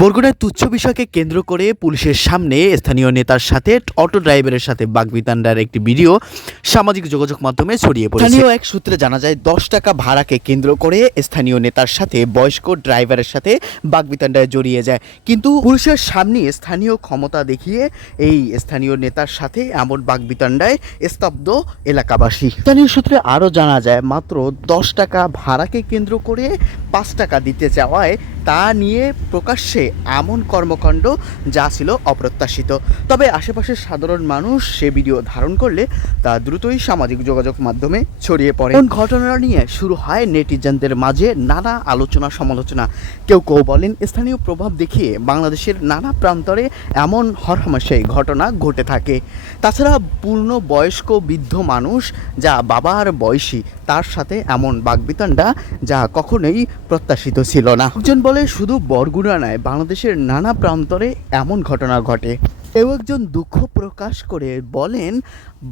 বরগুনায় তুচ্ছ বিষয়কে কেন্দ্র করে পুলিশের সামনে স্থানীয় নেতার সাথে অটো ড্রাইভারের সাথে বাগবিতণ্ডার একটি ভিডিও সামাজিক যোগাযোগ মাধ্যমে ছড়িয়ে পড়েছে। স্থানীয় এক সূত্রে জানা যায় 10 টাকা ভাড়াকে কেন্দ্র করে স্থানীয় নেতার সাথে বয়স্ক ড্রাইভারের সাথে বাগবিতণ্ডায় জড়িয়ে যায়, কিন্তু পুলিশের সামনে স্থানীয় ক্ষমতা দেখিয়ে এই স্থানীয় নেতার সাথে এমন বাগবিতণ্ডায় স্তব্ধ এলাকাবাসী। স্থানীয় সূত্রে আরও জানা যায় মাত্র 10 টাকা ভাড়াকে কেন্দ্র করে 5 টাকা দিতে চাওয়ায় তা নিয়ে প্রকাশ্যে এমন কর্মকাণ্ড যা ছিল অপ্রত্যাশিত। তবে আশেপাশের সাধারণ মানুষ সে ভিডিও ধারণ করলে তা দ্রুতই সামাজিক যোগাযোগ মাধ্যমে ছড়িয়ে পড়ে। কোন ঘটনা নিয়ে শুরু হয় নেটিজেনদের মাঝে নানা আলোচনা সমালোচনা। কেউ কেউ বলেন স্থানীয় প্রভাব দেখিয়ে বাংলাদেশের নানা প্রান্তরে এমন হরহামেশাই ঘটনা ঘটে থাকে। তাছাড়া পূর্ণ বয়স্ক বৃদ্ধ মানুষ যা বাবার বয়সী তার সাথে এমন বাগবিতণ্ডা যা কখনোই প্রত্যাশিত ছিল না। একজন বলে শুধু বরগুনা নয়, বাংলাদেশের নানা প্রান্তরে এমন ঘটনা ঘটে। কেউ একজন দুঃখ প্রকাশ করে বলেন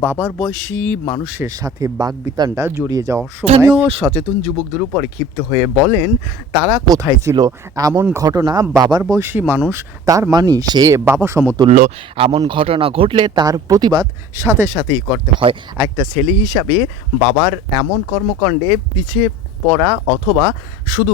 বাবার বয়সী মানুষের সাথে বাগবিতণ্ডা জড়িয়ে যাওয়ার সময় স্থানীয় সচেতন যুবকদের উপর ক্ষিপ্ত হয়ে বলেন তারা কোথায় ছিল। এমন ঘটনা বাবার বয়সী মানুষ তার মানি সে বাবা সমতুল্য। এমন ঘটনা ঘটলে তার প্রতিবাদ সাথে সাথেই করতে হয়। একটা ছেলে হিসাবে বাবার এমন কর্মকাণ্ডে পিছিয়ে পড়া অথবা শুধু